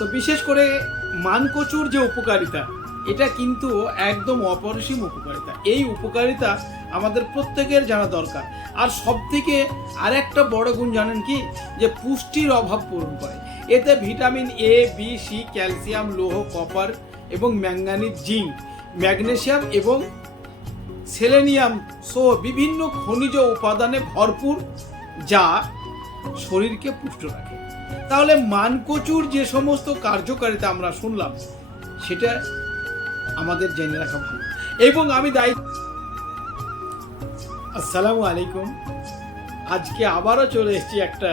তো বিশেষ করে মানকচুর যে উপকারিতা, এটা কিন্তু একদম অপরিসীম উপকারিতা। এই উপকারিতা আমাদের প্রত্যেকের জানা দরকার। আর সব থেকে আরেকটা বড় গুণ জানেন কি, যে পুষ্টির অভাব পূরণ করে। এতে vitamin A, B, C, calcium, লৌহ, কপার এবং ম্যাঙ্গানিজ, জিঙ্ক, ম্যাগনেসিয়াম এবং সেলেনিয়াম সহ বিভিন্ন খনিজ উপাদানে ভরপুর, যা শরীরকে পুষ্ট রাখে। তাহলে মানকচুর যে সমস্ত কার্যকারিতা আমরা শুনলাম, সেটা আমাদের জেনে রাখা ভালো। এবং আমি আসসালামু আলাইকুম। আজকে আবারও চলে এসেছি একটা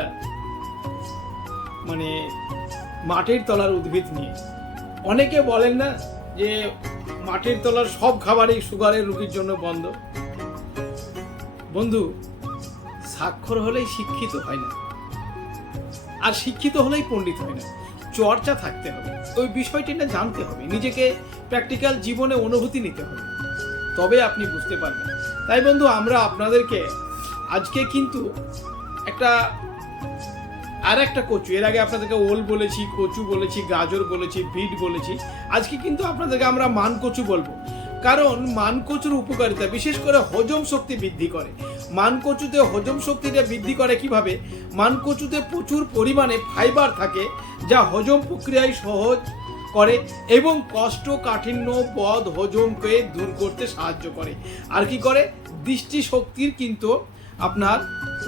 মাটির তলার উদ্ভিদ নিয়ে। অনেকে বলেন না যে মাটির তলার সব খাবারই সুগারের রোগীর জন্য বন্ধ। বন্ধু, স্বাক্ষর হলেই শিক্ষিত হয় না, আর শিক্ষিত হলেই পণ্ডিত হয় না। চর্চা থাকতে হবে, ওই বিষয়টি না জানতে হবে, নিজেকে প্র্যাকটিক্যাল জীবনে অনুভূতি নিতে হবে, তবে আপনি বুঝতে পারবেন। তাই বন্ধু, আমরা আপনাদেরকে আজকে কিন্তু একটা কচু, এর আগে আপনাদেরকে ওল বলেছি, কচু বলেছি, গাজর বলেছি, বিট বলেছি। আজকে কিন্তু আপনাদেরকে আমরা মানকচু বলবো, কারণ মানকচুর উপকারিতা বিশেষ করে হজম শক্তি বৃদ্ধি করে। মানকচুতে হজম শক্তিটা বৃদ্ধি করে কিভাবে? মানকচুতে প্রচুর পরিমাণে ফাইবার থাকে, যা হজম প্রক্রিয়ায় সহজ করে এবং কোষ্ঠকাঠিন্য, বদ হজমকে দূর করতে সাহায্য করে। আর কি করে? দৃষ্টিশক্তির কিন্তু আপনার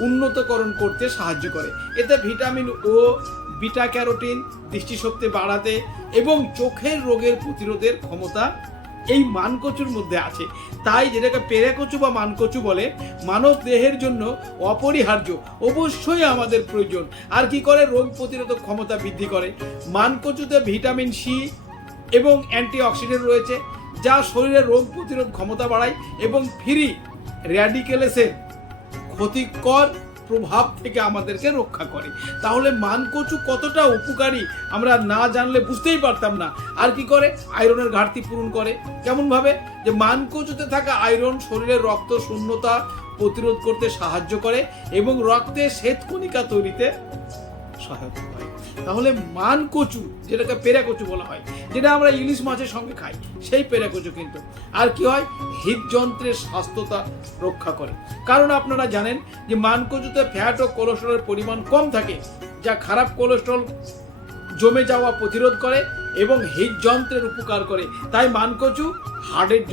উন্নতকরণ করতে সাহায্য করে। এতে ভিটামিন ও বিটা ক্যারোটিন দৃষ্টিশক্তি বাড়াতে এবং চোখের রোগের প্রতিরোধের ক্ষমতা এই মানকচুর মধ্যে আছে। তাই যেটাকে পেরেকচু বা মানকচু বলে, মানব দেহের জন্য অপরিহার্য, অবশ্যই আমাদের প্রয়োজন। আর কি করে? রোগ প্রতিরোধক ক্ষমতা বৃদ্ধি করে। মানকচুতে ভিটামিন সি এবং অ্যান্টিঅক্সিডেন্ট রয়েছে, যা শরীরের রোগ প্রতিরোধ ক্ষমতা বাড়ায় এবং ফ্রি র্যাডিক্যালেসের ক্ষতিকর প্রভাব থেকে আমাদেরকে রক্ষা করে। তাহলে মানকচু কতটা উপকারী আমরা না জানলে বুঝতেই পারতাম না। আর কি করে? আয়রনের ঘাটতি পূরণ করে। কেমন ভাবে? যে মানকচুতে থাকা আয়রন শরীরের রক্ত শূন্যতা প্রতিরোধ করতে সাহায্য করে এবং রক্তে শ্বেতকণিকা তৈরিতে সহায়তা করে। তাহলে মানকচু, যেটাকে পেরেকচু বলা হয়, যেটা আমরা ইলিশ মাছের সঙ্গে খাই, সেই পেরেকচু কিন্তু আর কি হয়? হৃদযন্ত্রের স্বাস্থ্যতা রক্ষা করে। কারণ আপনারা জানেন যে মানকচুতে ফ্যাট ও কোলেস্টেরলের পরিমাণ কম থাকে, যা খারাপ কোলেস্টেরল জমে যাওয়া প্রতিরোধ করে এবং হৃদযন্ত্রের উপকার করে। তাই মানকচু হার্টের জন্য